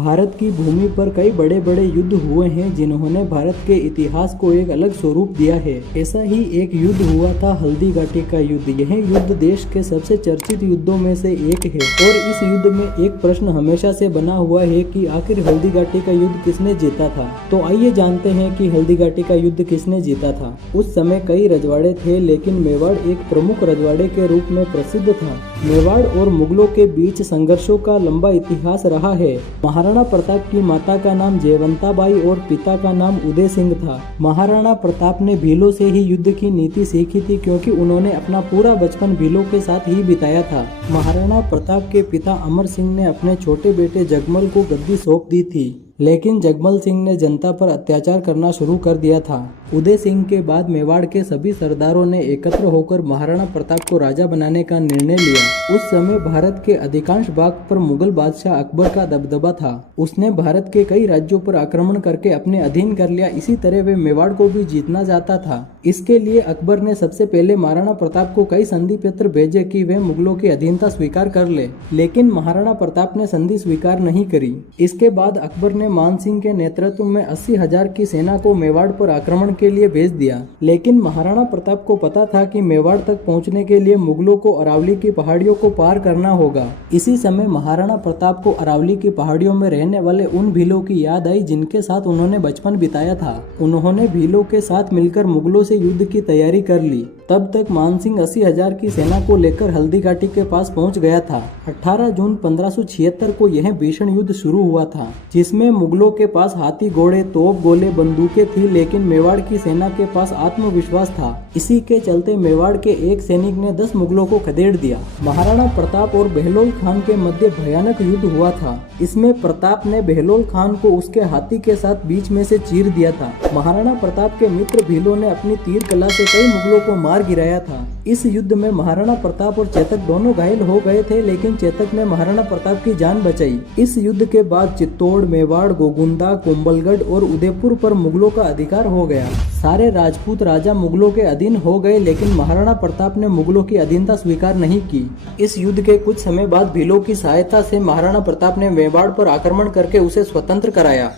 भारत की भूमि पर कई बड़े बड़े युद्ध हुए हैं जिन्होंने भारत के इतिहास को एक अलग स्वरूप दिया है। ऐसा ही एक युद्ध हुआ था हल्दी घाटी का युद्ध। यह युद्ध देश के सबसे चर्चित युद्धों में से एक है और इस युद्ध में एक प्रश्न हमेशा से बना हुआ है कि आखिर हल्दी घाटी का युद्ध किसने जीता था। तो आइए जानते हैं कि हल्दी घाटी का युद्ध किसने जीता था। उस समय कई रजवाड़े थे लेकिन मेवाड़ एक प्रमुख रजवाड़े के रूप में प्रसिद्ध था। मेवाड़ और मुगलों के बीच संघर्षों का लंबा इतिहास रहा है। महाराणा प्रताप की माता का नाम जयवंताबाई और पिता का नाम उदय सिंह था। महाराणा प्रताप ने भीलों से ही युद्ध की नीति सीखी थी क्योंकि उन्होंने अपना पूरा बचपन भीलों के साथ ही बिताया था। महाराणा प्रताप के पिता अमर सिंह ने अपने छोटे बेटे जगमल को गद्दी सौंप दी थी, लेकिन जगमल सिंह ने जनता पर अत्याचार करना शुरू कर दिया था। उदय सिंह के बाद मेवाड़ के सभी सरदारों ने एकत्र होकर महाराणा प्रताप को राजा बनाने का निर्णय लिया। उस समय भारत के अधिकांश भाग पर मुगल बादशाह अकबर का दबदबा था। उसने भारत के कई राज्यों पर आक्रमण करके अपने अधीन कर लिया। इसी तरह वे मेवाड़ को भी जीतना चाहता था। इसके लिए अकबर ने सबसे पहले महाराणा प्रताप को कई संधि पत्र भेजे कि वे मुगलों की अधीनता स्वीकार कर ले, लेकिन महाराणा प्रताप ने संधि स्वीकार नहीं करी। इसके बाद अकबर ने मान सिंह के नेतृत्व में 80,000 की सेना को मेवाड़ पर आक्रमण के लिए भेज दिया, लेकिन महाराणा प्रताप को पता था कि मेवाड़ तक पहुंचने के लिए मुगलों को अरावली की पहाड़ियों को पार करना होगा। इसी समय महाराणा प्रताप को अरावली की पहाड़ियों में रहने वाले उन भीलों की याद आई जिनके साथ उन्होंने बचपन बिताया था। उन्होंने भीलों के साथ मिलकर मुगलों से युद्ध की तैयारी कर ली। तब तक मानसिंह 80,000 की सेना को लेकर हल्दी घाटी के पास पहुंच गया था। 18 जून 1576 को यह भीषण युद्ध शुरू हुआ था, जिसमें मुगलों के पास हाथी घोड़े तोप गोले बंदूकें थी, लेकिन मेवाड़ की सेना के पास आत्मविश्वास था। इसी के चलते मेवाड़ के एक सैनिक ने 10 मुगलों को खदेड़ दिया। महाराणा प्रताप और बहलोल खान के मध्य भयानक युद्ध हुआ था। इसमें प्रताप ने बहलोल खान को उसके हाथी के साथ बीच में से चीर दिया था। महाराणा प्रताप के मित्र भीलों ने अपनी तीर कला से कई मुगलों को मार गिराया था। इस युद्ध में महाराणा प्रताप और चेतक दोनों घायल हो गए थे, लेकिन चेतक ने महाराणा प्रताप की जान बचाई। इस युद्ध के बाद चित्तौड़, मेवाड़, गोगुंदा, कोम्बलगढ़ और उदयपुर पर मुगलों का अधिकार हो गया। सारे राजपूत राजा मुगलों के अधीन हो गए, लेकिन महाराणा प्रताप ने मुगलों की अधीनता स्वीकार नहीं की। इस युद्ध के कुछ समय बाद भीलों की सहायता से महाराणा प्रताप ने मेवाड़ पर आक्रमण करके उसे स्वतंत्र कराया।